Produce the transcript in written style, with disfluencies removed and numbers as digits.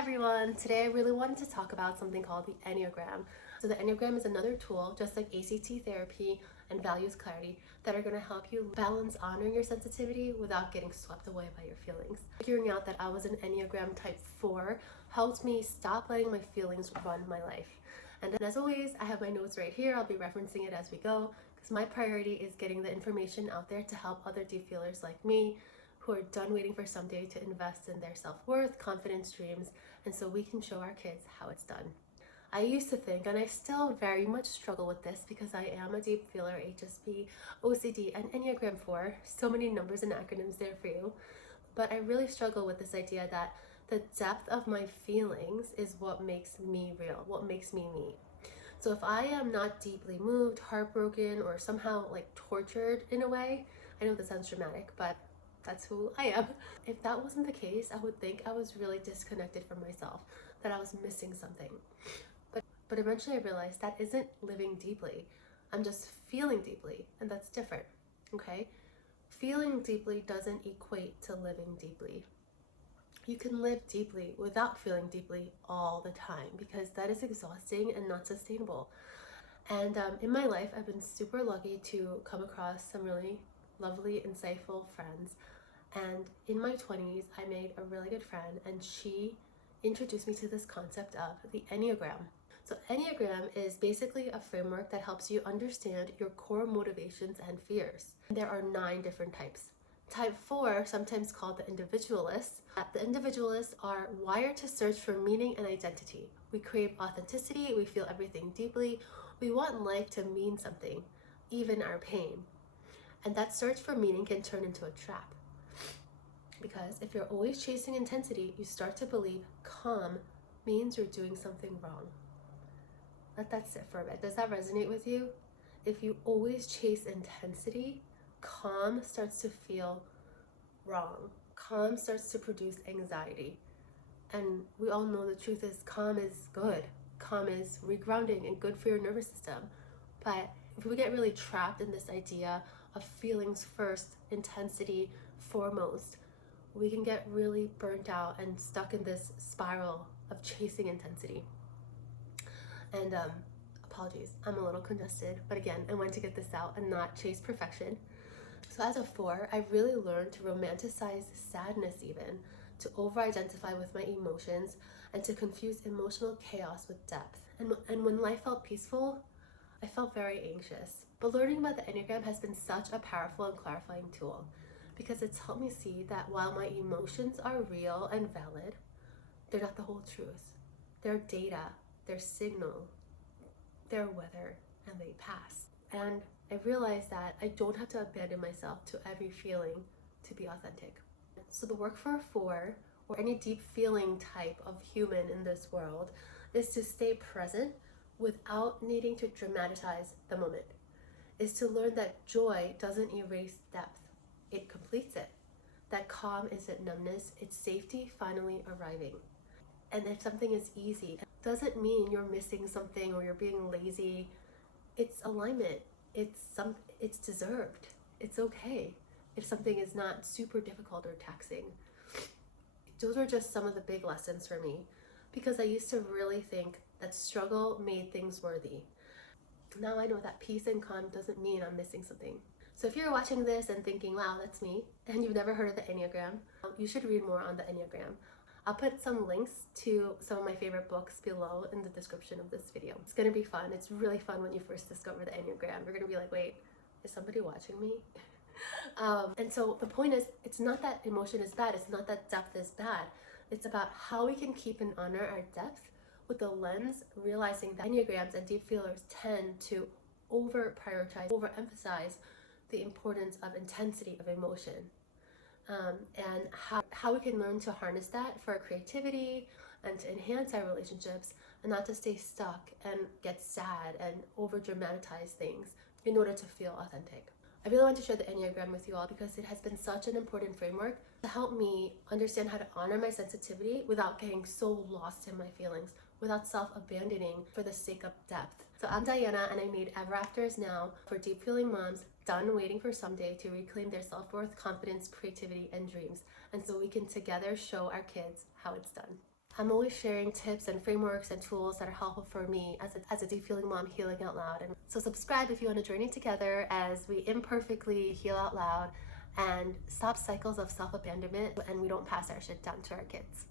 everyone! Today I really wanted to talk about something called the Enneagram. So the Enneagram is another tool, just like ACT therapy and values clarity, that are going to help you balance honoring your sensitivity without getting swept away by your feelings. Figuring out that I was an Enneagram type 4 helped me stop letting my feelings run my life. And as always, I have my notes right here. I'll be referencing it as we go because my priority is getting the information out there to help other deep feelers like me who are done waiting for someday to invest in their self-worth, confidence, dreams, and so we can show our kids how it's done. I used to think, and I still very much struggle with this because I am a deep feeler, HSP, OCD, and Enneagram 4, so many numbers and acronyms there for you, but I really struggle with this idea that the depth of my feelings is what makes me real, what makes me me. So if I am not deeply moved, heartbroken, or somehow like tortured in a way, I know that sounds dramatic, but that's who I am. If that wasn't the case, I would think I was really disconnected from myself, that I was missing something. But eventually I realized that isn't living deeply. I'm just feeling deeply, and that's different, okay? Feeling deeply doesn't equate to living deeply. You can live deeply without feeling deeply all the time because that is exhausting and not sustainable. And in my life, I've been super lucky to come across some really lovely, insightful friends. And in my 20s, I made a really good friend, and she introduced me to this concept of the Enneagram. So Enneagram is basically a framework that helps you understand your core motivations and fears. There are 9 different types. Type 4, sometimes called the Individualists. The Individualists are wired to search for meaning and identity. We crave authenticity, we feel everything deeply, we want life to mean something, even our pain. And that search for meaning can turn into a trap. Because if you're always chasing intensity, you start to believe calm means you're doing something wrong. Let that sit for a bit. Does that resonate with you? If you always chase intensity, calm starts to feel wrong. Calm starts to produce anxiety. And we all know the truth is calm is good. Calm is regrounding and good for your nervous system. But if we get really trapped in this idea of feelings first, intensity foremost, we can get really burnt out and stuck in this spiral of chasing intensity. And apologies, I'm a little congested, but again, I wanted to get this out and not chase perfection. So as a 4, I really learned to romanticize sadness even, to over-identify with my emotions, and to confuse emotional chaos with depth. And when life felt peaceful, I felt very anxious. But learning about the Enneagram has been such a powerful and clarifying tool because it's helped me see that while my emotions are real and valid, they're not the whole truth. They're data, they're signal, they're weather, and they pass. And I realized that I don't have to abandon myself to every feeling to be authentic. So the work for a 4, or any deep feeling type of human in this world, is to stay present without needing to dramatize the moment. Is to learn that joy doesn't erase depth, it completes it. That calm isn't numbness, it's safety finally arriving. And if something is easy, it doesn't mean you're missing something or you're being lazy. It's alignment. It's deserved. It's okay if something is not super difficult or taxing. Those are just some of the big lessons for me because I used to really think that struggle made things worthy. Now I know that peace and calm doesn't mean I'm missing something. So if you're watching this and thinking, wow, that's me, and you've never heard of the Enneagram, you should read more on the Enneagram. I'll put some links to some of my favorite books below in the description of this video. It's gonna be fun. It's really fun when you first discover the Enneagram. You're gonna be like, wait, is somebody watching me? And so the point is, it's not that emotion is bad. It's not that depth is bad. It's about how we can keep and honor our depth with the lens, realizing that Enneagrams and deep feelers tend to overemphasize the importance of intensity of emotion. And how we can learn to harness that for our creativity and to enhance our relationships and not to stay stuck and get sad and over dramatize things in order to feel authentic. I really want to share the Enneagram with you all because it has been such an important framework to help me understand how to honor my sensitivity without getting so lost in my feelings, without self-abandoning for the sake of depth. So I'm Diana, and I made Ever Afters now for deep feeling moms done waiting for someday to reclaim their self-worth, confidence, creativity, and dreams. And so we can together show our kids how it's done. I'm always sharing tips and frameworks and tools that are helpful for me as a deep feeling mom healing out loud. And so subscribe if you want to journey together as we imperfectly heal out loud and stop cycles of self-abandonment and we don't pass our shit down to our kids.